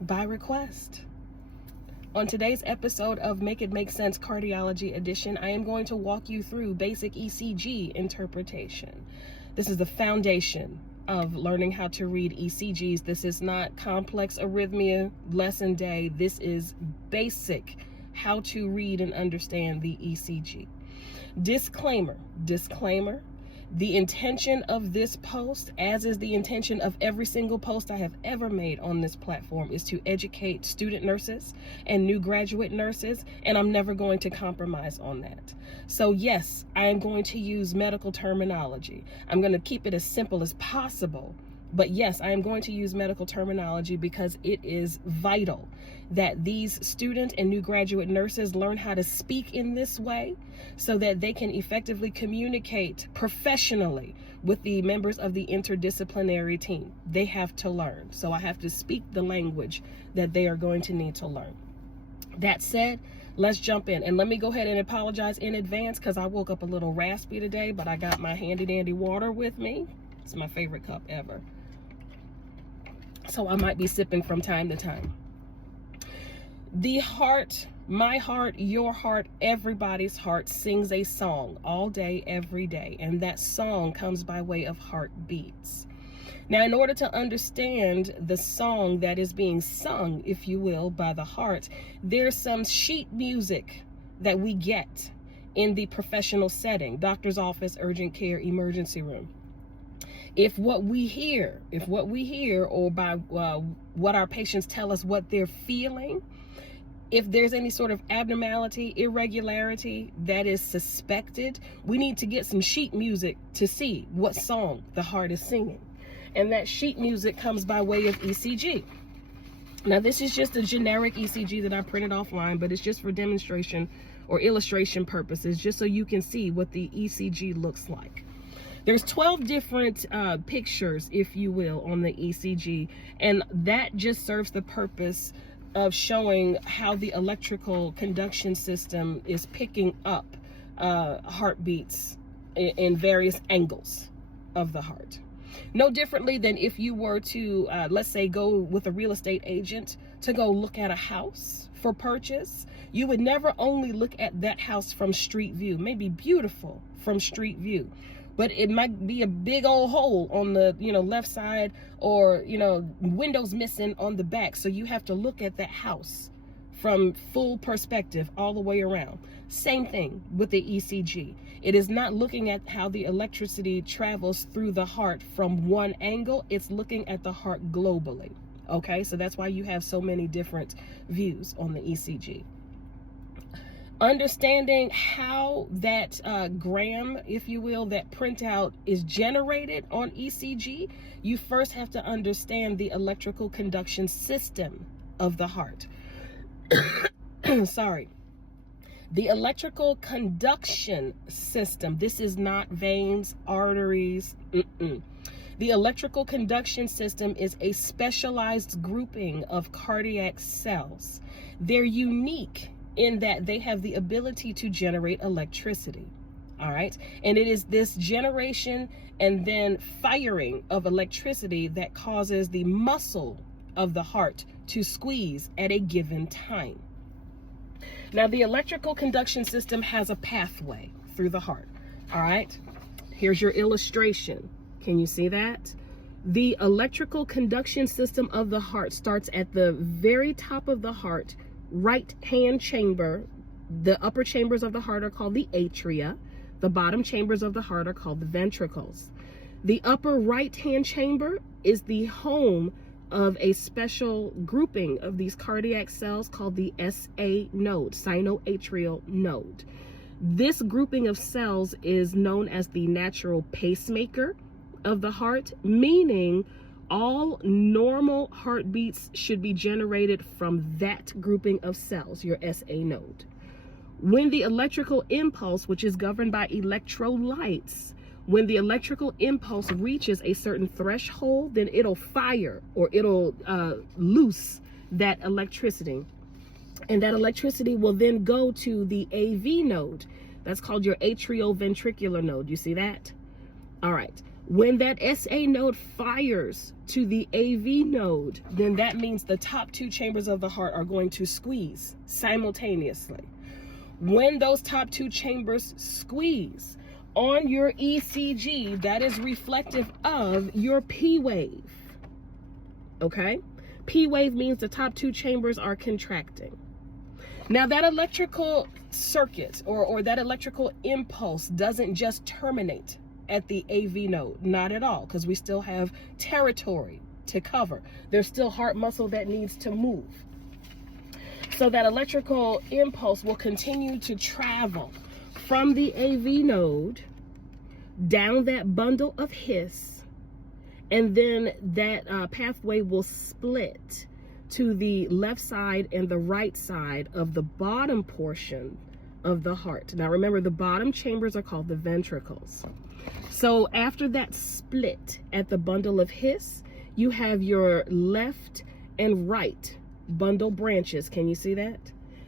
by request. On today's episode of Make It Make Sense Cardiology Edition, I am going to walk you through basic ECG interpretation. This is the foundation of learning how to read ECGs. This is not complex arrhythmia lesson day. This is basic how to read and understand the ECG. Disclaimer. The intention of this post, as is the intention of every single post I have ever made on this platform, is to educate student nurses and new graduate nurses, and I'm never going to compromise on that. So yes, I am going to use medical terminology. I'm going to keep it as simple as possible. But yes, I am going to use medical terminology because it is vital that these student and new graduate nurses learn how to speak in this way so that they can effectively communicate professionally with the members of the interdisciplinary team. They have to learn. So I have to speak the language that they are going to need to learn. That said, let's jump in. And let me go ahead and apologize in advance because I woke up a little raspy today, but I got my handy dandy water with me. It's my favorite cup ever. So I might be sipping from time to time. The heart, my heart, your heart, everybody's heart sings a song all day, every day. And that song comes by way of heartbeats. Now, in order to understand the song that is being sung, if you will, by the heart, there's some sheet music that we get in the professional setting, doctor's office, urgent care, emergency room. If what we hear, or by what our patients tell us what they're feeling, if there's any sort of abnormality, irregularity that is suspected, we need to get some sheet music to see what song the heart is singing. And that sheet music comes by way of ECG. Now, this is just a generic ECG that I printed offline, but it's just for demonstration or illustration purposes, just so you can see what the ECG looks like. There's 12 different pictures, if you will, on the ECG, and that just serves the purpose of showing how the electrical conduction system is picking up heartbeats in various angles of the heart. No differently than if you were to, let's say, go with a real estate agent to go look at a house for purchase. You would never only look at that house from street view. It may be beautiful from street view, but it might be a big old hole on the, left side, or, windows missing on the back. So you have to look at that house from full perspective all the way around. Same thing with the ECG. It is not looking at how the electricity travels through the heart from one angle. It's looking at the heart globally. Okay, so that's why you have so many different views on the ECG. Understanding how that gram, if you will, that printout is generated on ECG, you first have to understand the electrical conduction system of the heart. Sorry. The electrical conduction system, this is not veins, arteries. The electrical conduction system is a specialized grouping of cardiac cells. They're unique in that they have the ability to generate electricity. All right. And it is this generation and then firing of electricity that causes the muscle of the heart to squeeze at a given time. Now, the electrical conduction system has a pathway through the heart. All right. Here's your illustration. Can you see that? The electrical conduction system of the heart starts at the very top of the heart, right hand chamber. The upper chambers of the heart are called the atria. The bottom chambers of the heart are called the ventricles. The upper right hand chamber is the home of a special grouping of these cardiac cells called the SA node, sinoatrial node. This grouping of cells is known as the natural pacemaker of the heart, meaning all normal heartbeats should be generated from that grouping of cells, your SA node. When the electrical impulse, which is governed by electrolytes, when the electrical impulse reaches a certain threshold, then it'll fire, or it'll loose that electricity. And that electricity will then go to the AV node. That's called your atrioventricular node. You see that? All right. When that SA node fires to the AV node, then that means the top two chambers of the heart are going to squeeze simultaneously. When those top two chambers squeeze on your ECG, that is reflective of your P wave. Okay? P wave means the top two chambers are contracting. Now that electrical circuit or that electrical impulse doesn't just terminate at the AV node, not at all, because we still have territory to cover. There's still heart muscle that needs to move. So that electrical impulse will continue to travel from the AV node down that bundle of His, and then that pathway will split to the left side and the right side of the bottom portion of the heart. Now remember, the bottom chambers are called the ventricles. So after that split at the bundle of His, you have your left and right bundle branches. Can you see that?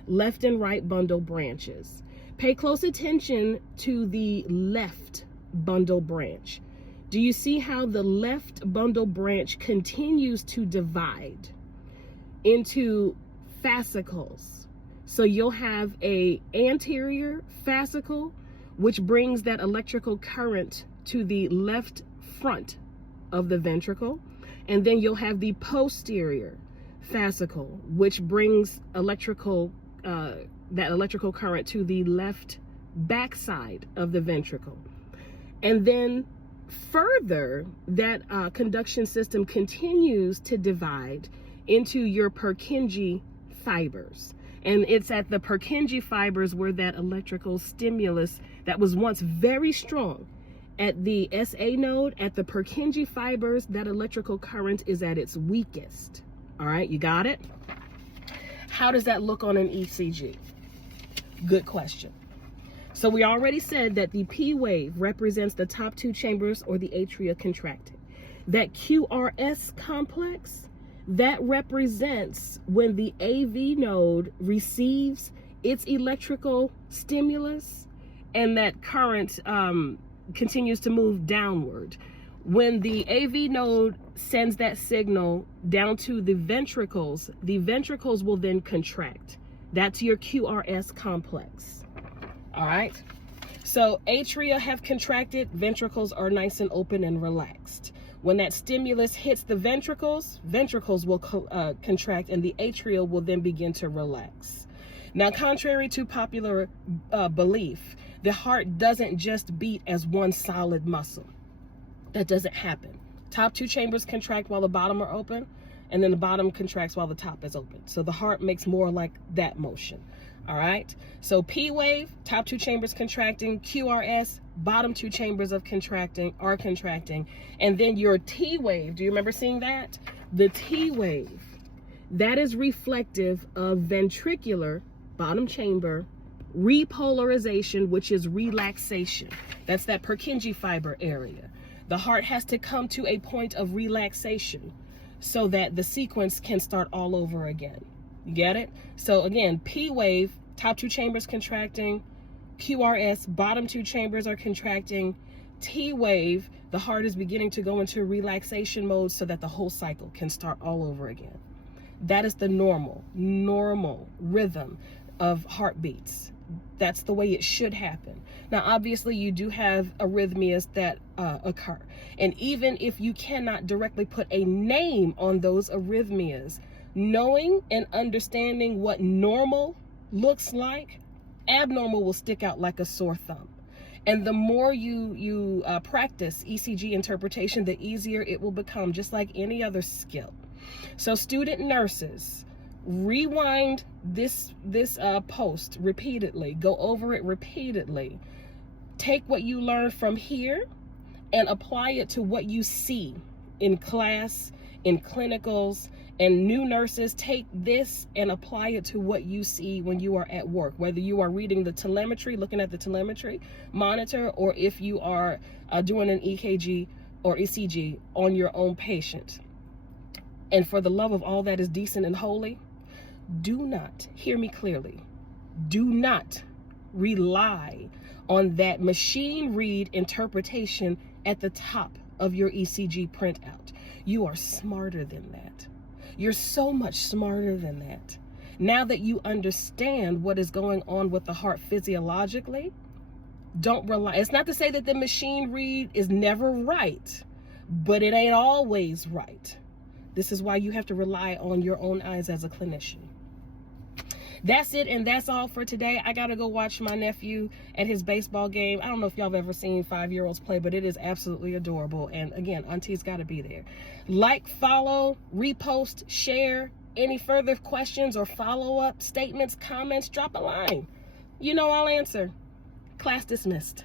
Left and right bundle branches. Pay close attention to the left bundle branch. Do you see how the left bundle branch continues to divide into fascicles? So you'll have a anterior fascicle, which brings that electrical current to the left front of the ventricle. And then you'll have the posterior fascicle, which brings that electrical current to the left backside of the ventricle. And then further, that conduction system continues to divide into your Purkinje fibers. And it's at the Purkinje fibers where that electrical stimulus that was once very strong at the SA node, at the Purkinje fibers, that electrical current is at its weakest. All right, you got it? How does that look on an ECG? Good question. So we already said that the P wave represents the top two chambers or the atria contracting. That QRS complex, that represents when the AV node receives its electrical stimulus and that current continues to move downward. When the AV node sends that signal down to the ventricles will then contract. That's your QRS complex. All right. So atria have contracted, ventricles are nice and open and relaxed. When that stimulus hits the ventricles will contract, and the atria will then begin to relax. Now, contrary to popular belief, the heart doesn't just beat as one solid muscle. That doesn't happen. Top two chambers contract while the bottom are open, and then the bottom contracts while the top is open. So the heart makes more like that motion. All right. So P wave, top two chambers contracting, QRS, bottom two chambers are contracting. And then your T wave, do you remember seeing that? The T wave, that is reflective of ventricular, bottom chamber, repolarization, which is relaxation. That's that Purkinje fiber area. The heart has to come to a point of relaxation so that the sequence can start all over again. You get it? So again, P wave, top two chambers contracting, QRS, bottom two chambers are contracting, T wave, the heart is beginning to go into relaxation mode so that the whole cycle can start all over again. That is the normal rhythm of heartbeats. That's the way it should happen. Now, obviously, you do have arrhythmias that occur. And even if you cannot directly put a name on those arrhythmias, knowing and understanding what normal looks like, abnormal will stick out like a sore thumb. And the more you practice ECG interpretation, the easier it will become, just like any other skill. So student nurses, rewind this post repeatedly, go over it repeatedly, take what you learn from here and apply it to what you see in class, in clinicals. And new nurses, take this and apply it to what you see when you are at work, whether you are reading the telemetry, looking at the telemetry monitor, or if you are doing an EKG or ECG on your own patient. And for the love of all that is decent and holy, do not, hear me clearly, do not rely on that machine read interpretation at the top of your ECG printout. You are smarter than that. You're so much smarter than that. Now that you understand what is going on with the heart physiologically, don't rely. It's not to say that the machine read is never right, but it ain't always right. This is why you have to rely on your own eyes as a clinician. That's it, and that's all for today. I gotta go watch my nephew at his baseball game. I don't know if y'all have ever seen 5-year-olds play, but it is absolutely adorable. And again, auntie's gotta be there. Like, follow, repost, share. Any further questions or follow-up statements, comments, drop a line. You know I'll answer. Class dismissed.